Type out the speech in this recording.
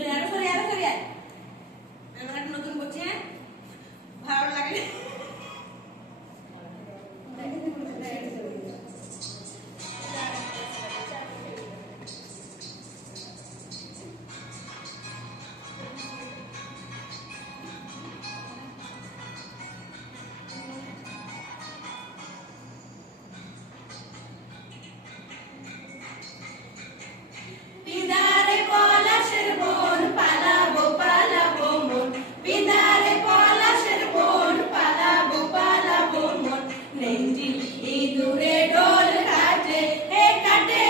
யாரும் சரியா ढोल काटे हे काटे